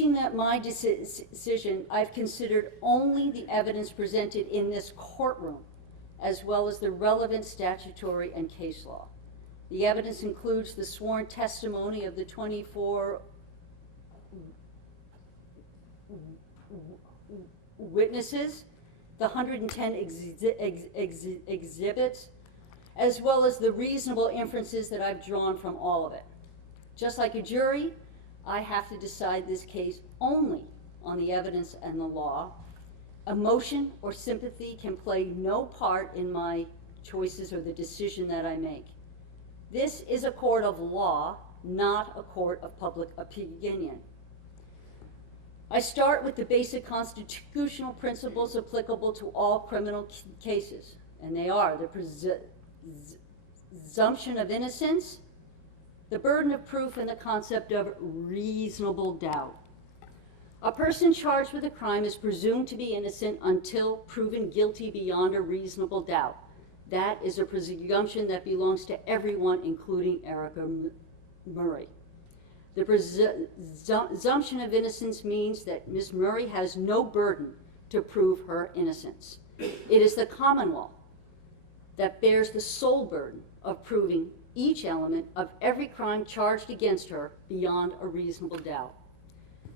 reaching my decision, I've considered only the evidence presented in this courtroom, as well as the relevant statutory and case law. The evidence includes the sworn testimony of the 24 witnesses, the 110 exhibits, as well as the reasonable inferences that I've drawn from all of it. Just like a jury, I have to decide this case only on the evidence and the law. Emotion or sympathy can play no part in my choices or the decision that I make. This is a court of law, not a court of public opinion. I start with the basic constitutional principles applicable to all criminal cases, and they are the presumption of innocence, the burden of proof, and the concept of reasonable doubt. A person charged with a crime is presumed to be innocent until proven guilty beyond a reasonable doubt. That is a presumption that belongs to everyone, including Erika Murray. The presumption of innocence means that Ms. Murray has no burden to prove her innocence. It is the Commonwealth that bears the sole burden of proving each element of every crime charged against her beyond a reasonable doubt.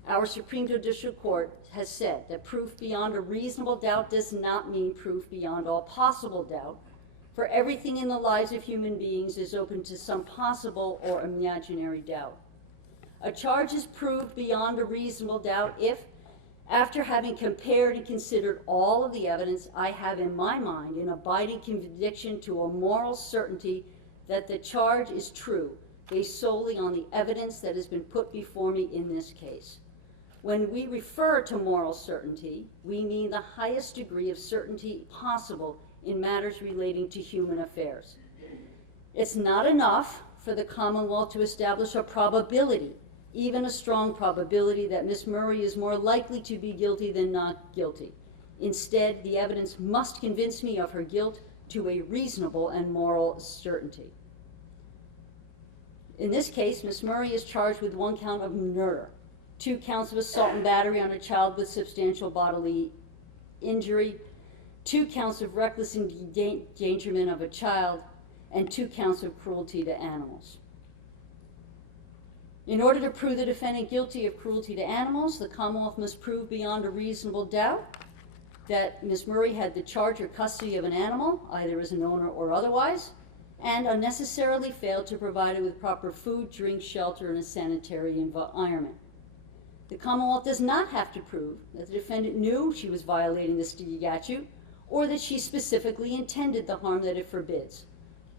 Our Supreme Judicial Court has said that proof beyond a reasonable doubt does not mean proof beyond all possible doubt, for everything in the lives of human beings is open to some possible or imaginary doubt. A charge is proved beyond a reasonable doubt if, after having compared and considered all of the evidence, I have in my mind an abiding conviction to a moral certainty that the charge is true, based solely on the evidence that has been put before me in this case. When we refer to moral certainty, we mean the highest degree of certainty possible in matters relating to human affairs. It's not enough for the Commonwealth to establish a probability, even a strong probability, that Ms. Murray is more likely to be guilty than not guilty. Instead, the evidence must convince me of her guilt to a reasonable and moral certainty. In this case, Ms. Murray is charged with 1 count of murder, 2 counts of assault and battery on a child with substantial bodily injury, 2 counts of reckless endangerment of a child, and 2 counts of cruelty to animals. In order to prove the defendant guilty of cruelty to animals, the Commonwealth must prove beyond a reasonable doubt that Ms. Murray had the charge or custody of an animal, either as an owner or otherwise, and unnecessarily failed to provide it with proper food, drink, shelter, and a sanitary environment. The Commonwealth does not have to prove that the defendant knew she was violating the statute or that she specifically intended the harm that it forbids.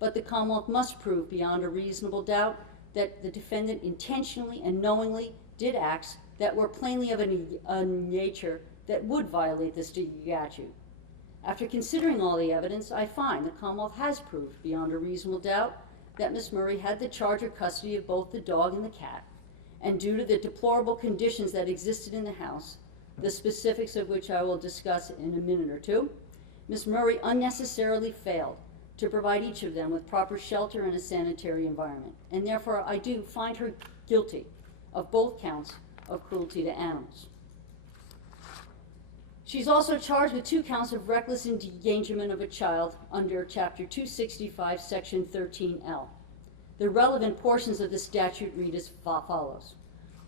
But the Commonwealth must prove beyond a reasonable doubt that the defendant intentionally and knowingly did acts that were plainly of a nature that would violate the statute. After considering all the evidence, I find the Commonwealth has proved beyond a reasonable doubt that Ms. Murray had the charge or custody of both the dog and the cat, and due to the deplorable conditions that existed in the house, the specifics of which I will discuss in a minute or two, Ms. Murray unnecessarily failed to provide each of them with proper shelter and a sanitary environment, and therefore I do find her guilty of both counts of cruelty to animals. She's also charged with 2 counts of reckless endangerment of a child under Chapter 265, Section 13L. The relevant portions of the statute read as follows.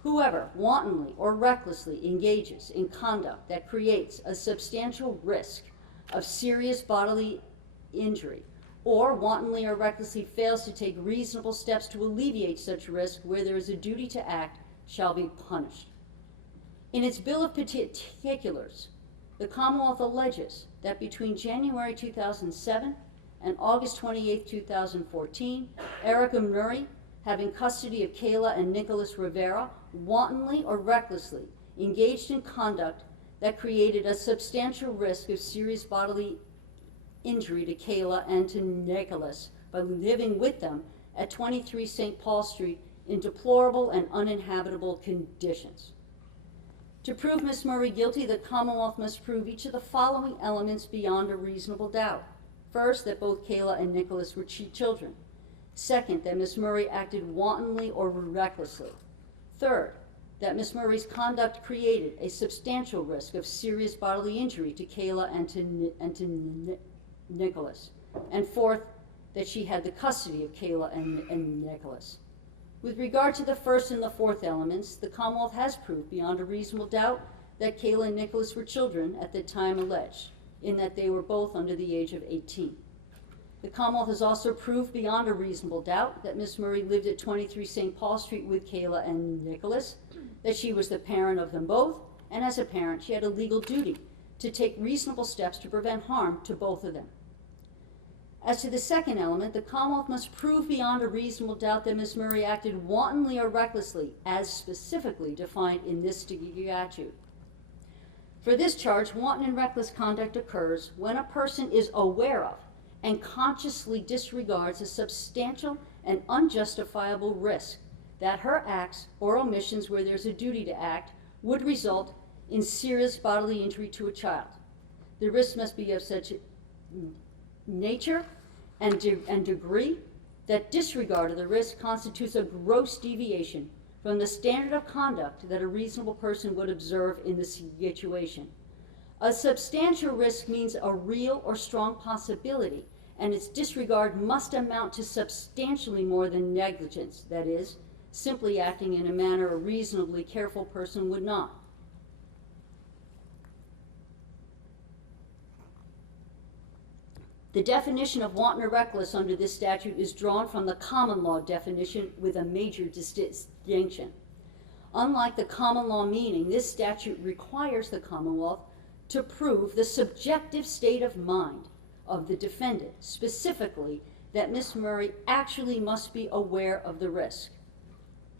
Whoever wantonly or recklessly engages in conduct that creates a substantial risk of serious bodily injury, or wantonly or recklessly fails to take reasonable steps to alleviate such risk where there is a duty to act, shall be punished. In its Bill of Particulars, the Commonwealth alleges that between January 2007 and August 28, 2014, Erika Murray, having custody of Kayla and Nicholas Rivera, wantonly or recklessly engaged in conduct that created a substantial risk of serious bodily injury to Kayla and to Nicholas by living with them at 23 St. Paul Street in deplorable and uninhabitable conditions. To prove Ms. Murray guilty, the Commonwealth must prove each of the following elements beyond a reasonable doubt. First, that both Kayla and Nicholas were children. Second, that Ms. Murray acted wantonly or recklessly. Third, that Ms. Murray's conduct created a substantial risk of serious bodily injury to Kayla and to Nicholas. And fourth, that she had the custody of Kayla and Nicholas. With regard to the first and the fourth elements, the Commonwealth has proved beyond a reasonable doubt that Kayla and Nicholas were children at the time alleged, in that they were both under the age of 18. The Commonwealth has also proved beyond a reasonable doubt that Ms. Murray lived at 23 St. Paul Street with Kayla and Nicholas, that she was the parent of them both, and as a parent, she had a legal duty to take reasonable steps to prevent harm to both of them. As to the second element, the Commonwealth must prove beyond a reasonable doubt that Ms. Murray acted wantonly or recklessly, as specifically defined in this statute. For this charge, wanton and reckless conduct occurs when a person is aware of and consciously disregards a substantial and unjustifiable risk that her acts or omissions where there's a duty to act would result in serious bodily injury to a child. The risk must be of such nature and degree that disregard of the risk constitutes a gross deviation from the standard of conduct that a reasonable person would observe in the situation. A substantial risk means a real or strong possibility, and its disregard must amount to substantially more than negligence, that is, simply acting in a manner a reasonably careful person would not. The definition of wanton or reckless under this statute is drawn from the common law definition with a major distinction. Unlike the common law meaning, this statute requires the Commonwealth to prove the subjective state of mind of the defendant, specifically that Ms. Murray actually must be aware of the risk.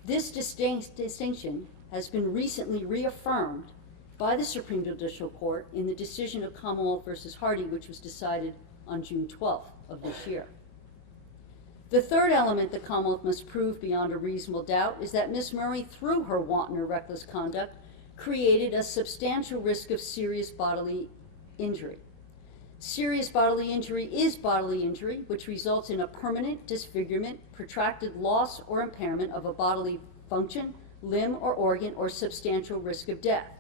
This distinction has been recently reaffirmed by the Supreme Judicial Court in the decision of Commonwealth v. Hardy, which was decided on June 12th of this year. The third element the Commonwealth must prove beyond a reasonable doubt is that Ms. Murray, through her wanton or reckless conduct, created a substantial risk of serious bodily injury. Serious bodily injury is bodily injury which results in a permanent disfigurement, protracted loss or impairment of a bodily function, limb or organ, or substantial risk of death.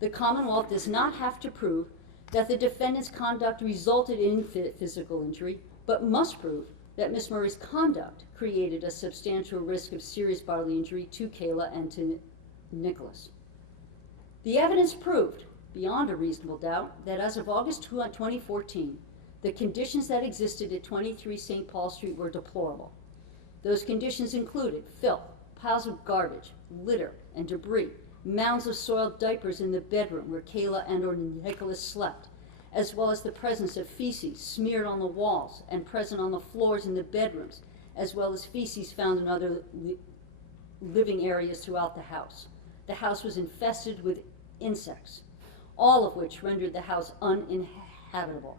The Commonwealth does not have to prove that the defendant's conduct resulted in physical injury, but must prove that Ms. Murray's conduct created a substantial risk of serious bodily injury to Kayla and to Nicholas. The evidence proved, beyond a reasonable doubt, that as of August 2014, the conditions that existed at 23 St. Paul Street were deplorable. Those conditions included filth, piles of garbage, litter, and debris, mounds of soiled diapers in the bedroom where Kayla and or Nicholas slept, as well as the presence of feces smeared on the walls and present on the floors in the bedrooms, as well as feces found in other living areas throughout the house. The house was infested with insects, all of which rendered the house uninhabitable.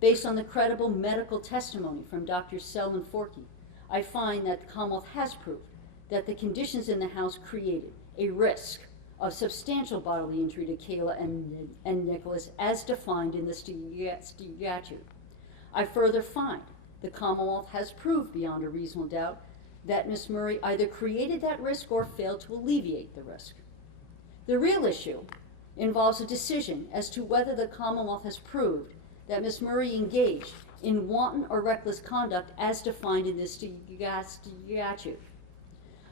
Based on the credible medical testimony from Drs. Sell and Forkey, I find that the Commonwealth has proved that the conditions in the house created a risk of substantial bodily injury to Kayla and Nicholas as defined in the statute. I further find the Commonwealth has proved beyond a reasonable doubt that Ms. Murray either created that risk or failed to alleviate the risk. The real issue involves a decision as to whether the Commonwealth has proved that Ms. Murray engaged in wanton or reckless conduct as defined in this statute.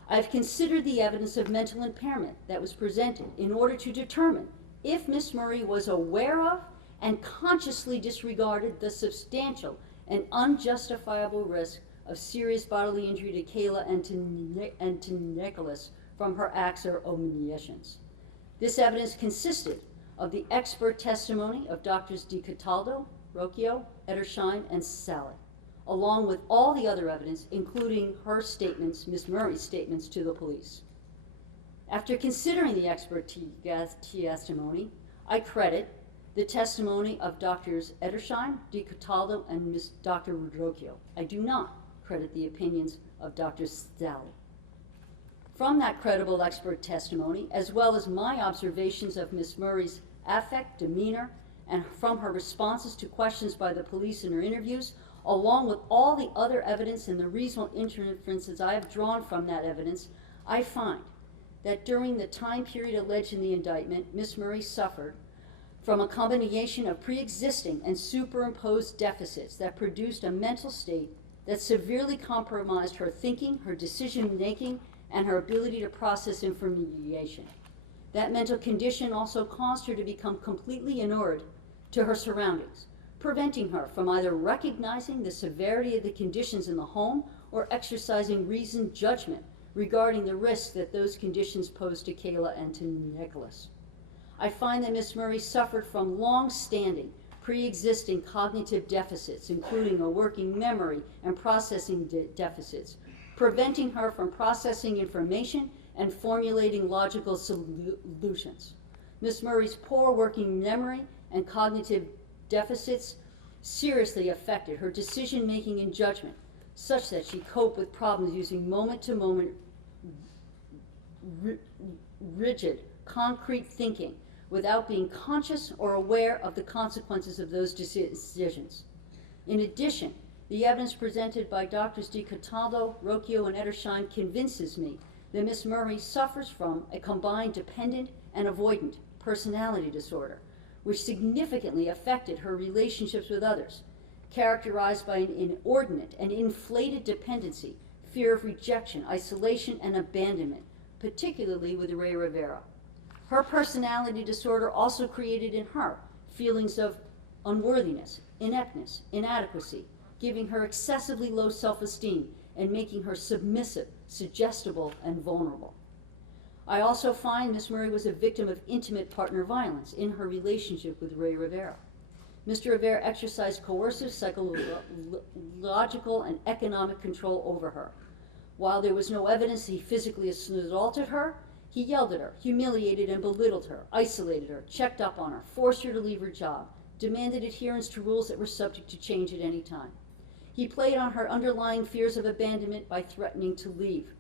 I have considered the evidence of mental impairment that was presented in order to determine if Ms. Murray was aware of and consciously disregarded the substantial and unjustifiable risk of serious bodily injury to Kayla and to Nicholas from her acts or omissions. This evidence consisted of the expert testimony of Drs. DiCataldo, Rocchio, Edersheim, and Sally, along with all the other evidence, including her statements, Ms. Murray's statements to the police. After considering the expert testimony, I credit the testimony of Drs. Edersheim, DiCataldo, and Dr. Rocchio. I do not credit the opinions of Dr. Sally. From that credible expert testimony, as well as my observations of Ms. Murray's affect, demeanor, and from her responses to questions by the police in her interviews, along with all the other evidence and the reasonable inferences I have drawn from that evidence, I find that during the time period alleged in the indictment, Ms. Murray suffered from a combination of pre-existing and superimposed deficits that produced a mental state that severely compromised her thinking, her decision-making, and her ability to process information. That mental condition also caused her to become completely inured to her surroundings, preventing her from either recognizing the severity of the conditions in the home or exercising reasoned judgment regarding the risks that those conditions posed to Kayla and to Nicholas. I find that Ms. Murray suffered from long-standing, pre-existing cognitive deficits, including a working memory and processing deficits, preventing her from processing information and formulating logical solutions. Ms. Murray's poor working memory and cognitive deficits seriously affected her decision-making and judgment, such that she coped with problems using moment-to-moment, rigid, concrete thinking without being conscious or aware of the consequences of those decisions. In addition, the evidence presented by Drs. DiCataldo, Rocchio, and Edersheim convinces me that Ms. Murray suffers from a combined dependent and avoidant personality disorder, which significantly affected her relationships with others, characterized by an inordinate and inflated dependency, fear of rejection, isolation, and abandonment, particularly with Ray Rivera. Her personality disorder also created in her feelings of unworthiness, ineptness, inadequacy, giving her excessively low self-esteem and making her submissive, suggestible, and vulnerable. I also find Ms. Murray was a victim of intimate partner violence in her relationship with Ray Rivera. Mr. Rivera exercised coercive, psychological, and economic control over her. While there was no evidence he physically assaulted her, he yelled at her, humiliated and belittled her, isolated her, checked up on her, forced her to leave her job, demanded adherence to rules that were subject to change at any time. He played on her underlying fears of abandonment by threatening to leave.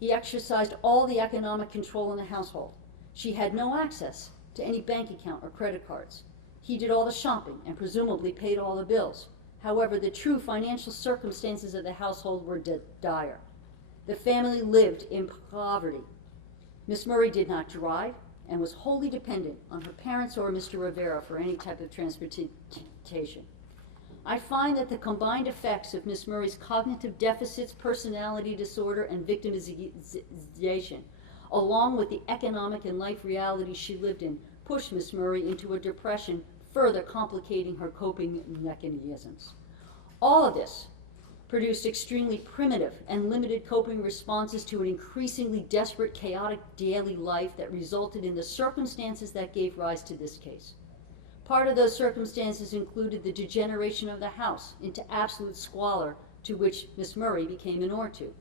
He exercised all the economic control in the household. She had no access to any bank account or credit cards. He did all the shopping and presumably paid all the bills. However, the true financial circumstances of the household were dire. The family lived in poverty. Miss Murray did not drive and was wholly dependent on her parents or Mr. Rivera for any type of transportation. I find that the combined effects of Miss Murray's cognitive deficits, personality disorder, and victimization, along with the economic and life realities she lived in, pushed Miss Murray into a depression, further complicating her coping mechanisms. All of this produced extremely primitive and limited coping responses to an increasingly desperate, chaotic daily life that resulted in the circumstances that gave rise to this case. Part of those circumstances included the degeneration of the house into absolute squalor to which Miss Murray became inured to.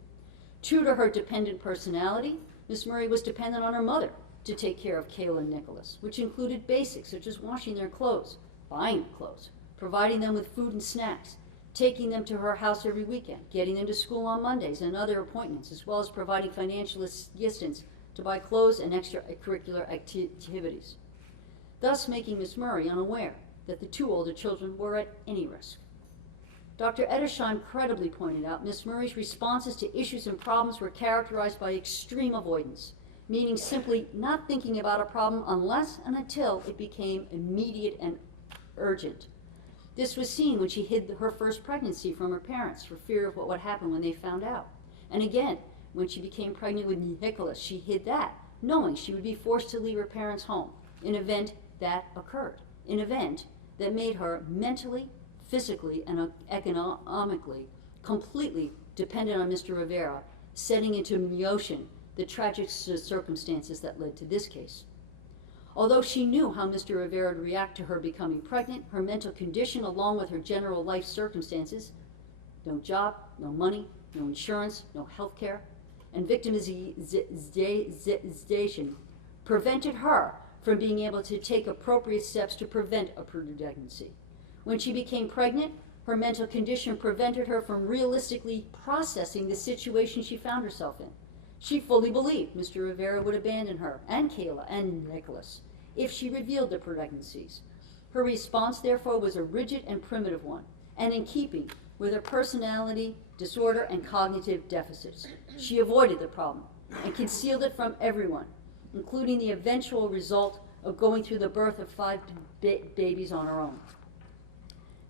True to her dependent personality, Miss Murray was dependent on her mother to take care of Kayla and Nicholas, which included basics such as washing their clothes, buying clothes, providing them with food and snacks, taking them to her house every weekend, getting them to school on Mondays and other appointments, as well as providing financial assistance to buy clothes and extracurricular activities, thus making Miss Murray unaware that the two older children were at any risk. Dr. Edersheim credibly pointed out Miss Murray's responses to issues and problems were characterized by extreme avoidance, meaning simply not thinking about a problem unless and until it became immediate and urgent. This was seen when she hid her first pregnancy from her parents for fear of what would happen when they found out. And again, when she became pregnant with Nicholas, she hid that, knowing she would be forced to leave her parents' home, an event that occurred, an event that made her mentally, physically, and economically completely dependent on Mr. Rivera, setting into motion the tragic circumstances that led to this case. Although she knew how Mr. Rivera would react to her becoming pregnant, her mental condition, along with her general life circumstances, no job, no money, no insurance, no health care, and victimization, prevented her from being able to take appropriate steps to prevent a pregnancy. When she became pregnant, her mental condition prevented her from realistically processing the situation she found herself in. She fully believed Mr. Rivera would abandon her and Kayla and Nicholas if she revealed the pregnancies. Her response, therefore, was a rigid and primitive one, and in keeping with her personality disorder and cognitive deficits. She avoided the problem, and concealed it from everyone, including the eventual result of going through the birth of 5 babies on her own.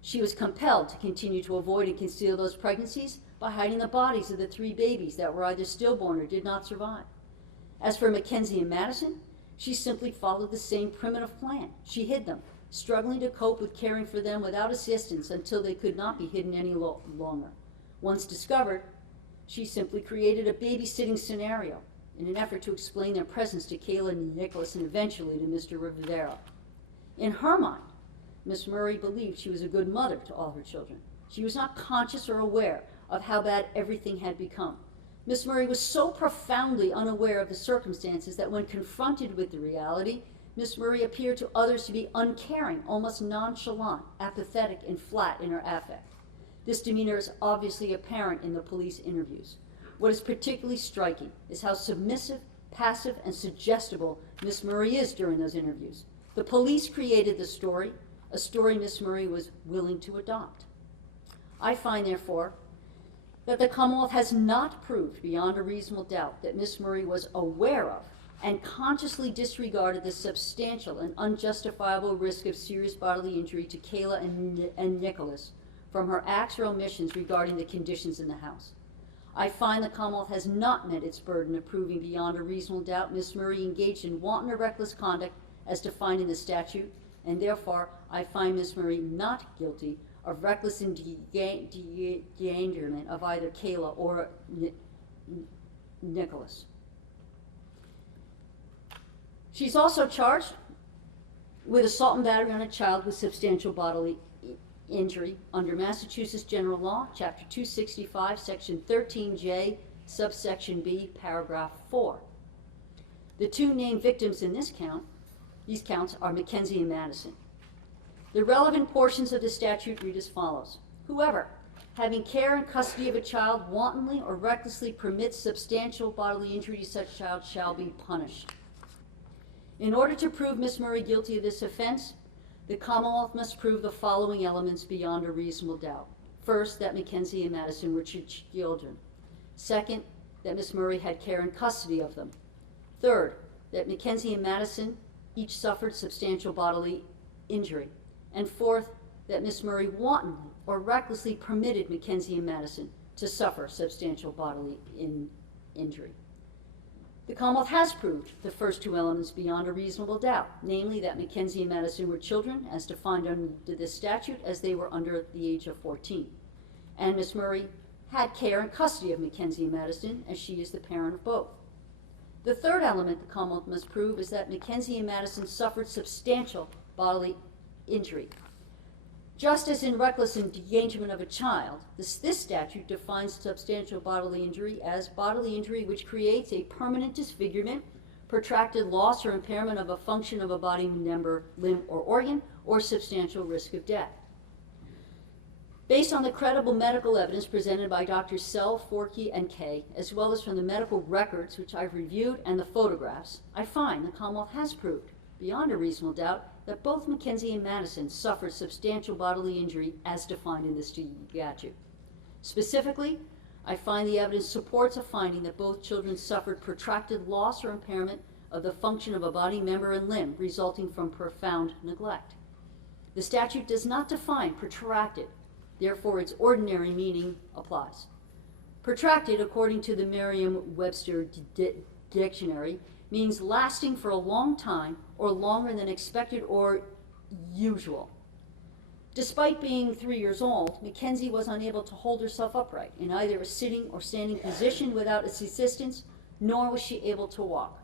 She was compelled to continue to avoid and conceal those pregnancies by hiding the bodies of the 3 babies that were either stillborn or did not survive. As for Mackenzie and Madison, she simply followed the same primitive plan. She hid them, struggling to cope with caring for them without assistance until they could not be hidden any longer. Once discovered, she simply created a babysitting scenario in an effort to explain their presence to Kayla and Nicholas and eventually to Mr. Rivera. In her mind, Miss Murray believed she was a good mother to all her children. She was not conscious or aware of how bad everything had become. Miss Murray was so profoundly unaware of the circumstances that when confronted with the reality, Miss Murray appeared to others to be uncaring, almost nonchalant, apathetic, and flat in her affect. This demeanor is obviously apparent in the police interviews. What is particularly striking is how submissive, passive, and suggestible Miss Murray is during those interviews. The police created the story, a story Miss Murray was willing to adopt. I find, therefore, that the Commonwealth has not proved beyond a reasonable doubt that Miss Murray was aware of and consciously disregarded the substantial and unjustifiable risk of serious bodily injury to Kayla and Nicholas from her acts or omissions regarding the conditions in the house. I find the Commonwealth has not met its burden of proving beyond a reasonable doubt Miss Murray engaged in wanton or reckless conduct as defined in the statute, and therefore I find Miss Murray not guilty of reckless endangerment of either Kayla or Nicholas. She's also charged with assault and battery on a child with substantial bodily injury under Massachusetts General Law, Chapter 265, Section 13J, subsection B, paragraph 4. The 2 named victims in these counts are Mackenzie and Madison. The relevant portions of the statute read as follows. Whoever, having care and custody of a child, wantonly or recklessly permits substantial bodily injury to such child shall be punished. In order to prove Miss Murray guilty of this offense, the Commonwealth must prove the following elements beyond a reasonable doubt. First, that Mackenzie and Madison were children. Second, that Miss Murray had care and custody of them. Third, that Mackenzie and Madison each suffered substantial bodily injury. And fourth, that Miss Murray wantonly or recklessly permitted Mackenzie and Madison to suffer substantial bodily injury. The Commonwealth has proved the first 2 elements beyond a reasonable doubt, namely that Mackenzie and Madison were children as defined under this statute as they were under the age of 14. And Miss Murray had care and custody of Mackenzie and Madison as she is the parent of both. The third element the Commonwealth must prove is that Mackenzie and Madison suffered substantial bodily injury. Just as in reckless endangerment of a child, this statute defines substantial bodily injury as bodily injury which creates a permanent disfigurement, protracted loss or impairment of a function of a body member, limb, or organ, or substantial risk of death. Based on the credible medical evidence presented by Drs. Sell, Forkey, and Kay, as well as from the medical records which I've reviewed and the photographs, I find the Commonwealth has proved, beyond a reasonable doubt, that both Mackenzie and Madison suffered substantial bodily injury as defined in the statute. Specifically, I find the evidence supports a finding that both children suffered protracted loss or impairment of the function of a body member and limb resulting from profound neglect. The statute does not define protracted, therefore its ordinary meaning applies. Protracted, according to the Merriam-Webster dictionary, means lasting for a long time or longer than expected or usual. Despite being 3 years old, Mackenzie was unable to hold herself upright in either a sitting or standing position without its assistance, nor was she able to walk.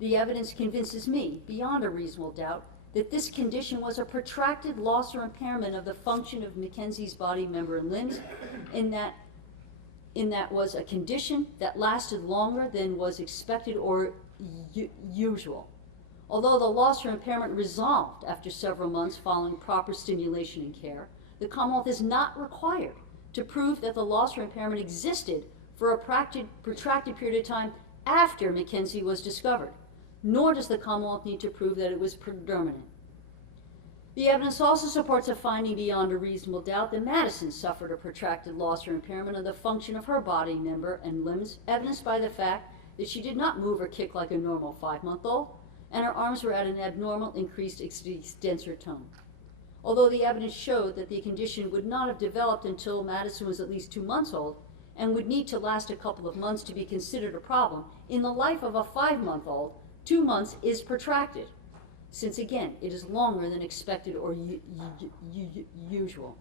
The evidence convinces me, beyond a reasonable doubt, that this condition was a protracted loss or impairment of the function of Mackenzie's body member and limbs, in that was a condition that lasted longer than was expected or usual. Although the loss or impairment resolved after several months following proper stimulation and care, the Commonwealth is not required to prove that the loss or impairment existed for a protracted period of time after Mackenzie was discovered, nor does the Commonwealth need to prove that it was permanent. The evidence also supports a finding beyond a reasonable doubt that Madison suffered a protracted loss or impairment of the function of her body member and limbs, evidenced by the fact that she did not move or kick like a normal 5-month-old, and her arms were at an abnormal increased extensor tone. Although the evidence showed that the condition would not have developed until Madison was at least 2 months old and would need to last a couple of months to be considered a problem, in the life of a 5-month-old, 2 months is protracted, since again, it is longer than expected or usual.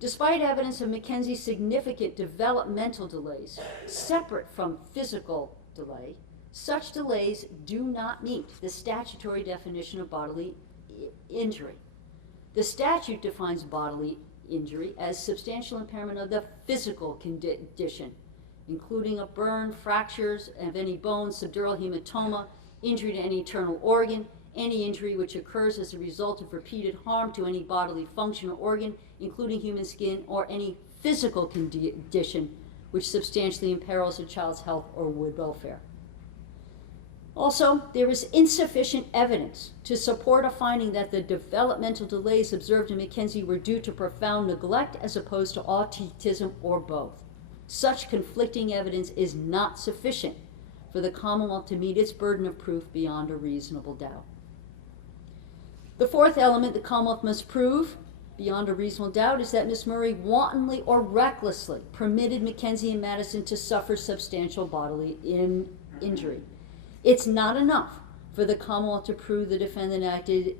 Despite evidence of Mackenzie's significant developmental delays, separate from physical delay, such delays do not meet the statutory definition of bodily injury. The statute defines bodily injury as substantial impairment of the physical condition, including a burn, fractures of any bone, subdural hematoma, injury to any internal organ, any injury which occurs as a result of repeated harm to any bodily function or organ, including human skin, or any physical condition which substantially imperils a child's health or welfare. Also, there is insufficient evidence to support a finding that the developmental delays observed in Mackenzie were due to profound neglect as opposed to autism or both. Such conflicting evidence is not sufficient for the Commonwealth to meet its burden of proof beyond a reasonable doubt. The fourth element the Commonwealth must prove beyond a reasonable doubt is that Miss Murray wantonly or recklessly permitted Mackenzie and Madison to suffer substantial bodily injury. It's not enough for the Commonwealth to prove the defendant acted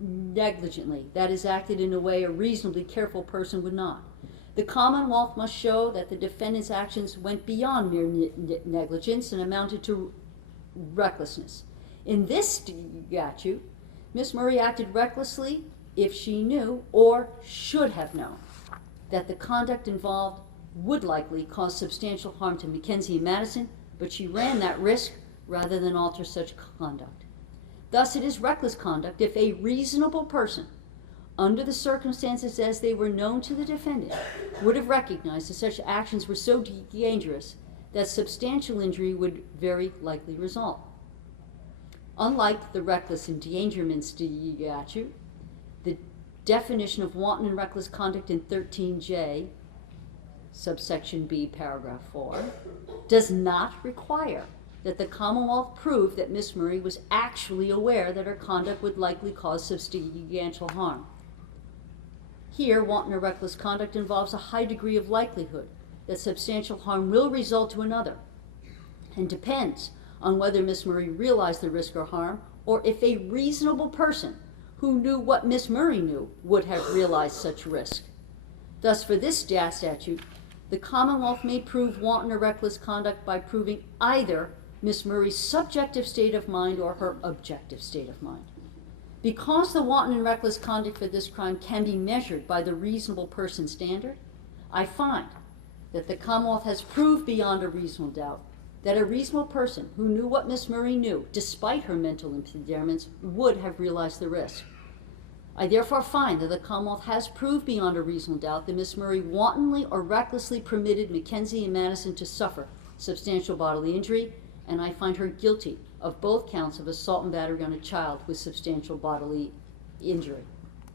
negligently, that is, acted in a way a reasonably careful person would not. The Commonwealth must show that the defendant's actions went beyond mere negligence and amounted to recklessness. In this statute, Miss Murray acted recklessly if she knew or should have known that the conduct involved would likely cause substantial harm to Mackenzie and Madison, but she ran that risk rather than alter such conduct. Thus, it is reckless conduct if a reasonable person, under the circumstances as they were known to the defendant, would have recognized that such actions were so dangerous that substantial injury would very likely result. Unlike the reckless endangerment statute, the definition of wanton and reckless conduct in 13J, subsection B, paragraph 4, does not require that the Commonwealth prove that Miss Murray was actually aware that her conduct would likely cause substantial harm. Here, wanton or reckless conduct involves a high degree of likelihood that substantial harm will result to another, and depends on whether Miss Murray realized the risk or harm, or if a reasonable person who knew what Miss Murray knew would have realized such risk. Thus, for this statute, the Commonwealth may prove wanton or reckless conduct by proving either Miss Murray's subjective state of mind or her objective state of mind. Because the wanton and reckless conduct for this crime can be measured by the reasonable person standard, I find that the Commonwealth has proved beyond a reasonable doubt that a reasonable person who knew what Miss Murray knew, despite her mental impairments, would have realized the risk. I therefore find that the Commonwealth has proved beyond a reasonable doubt that Miss Murray wantonly or recklessly permitted Mackenzie and Madison to suffer substantial bodily injury, and I find her guilty of both counts of assault and battery on a child with substantial bodily injury.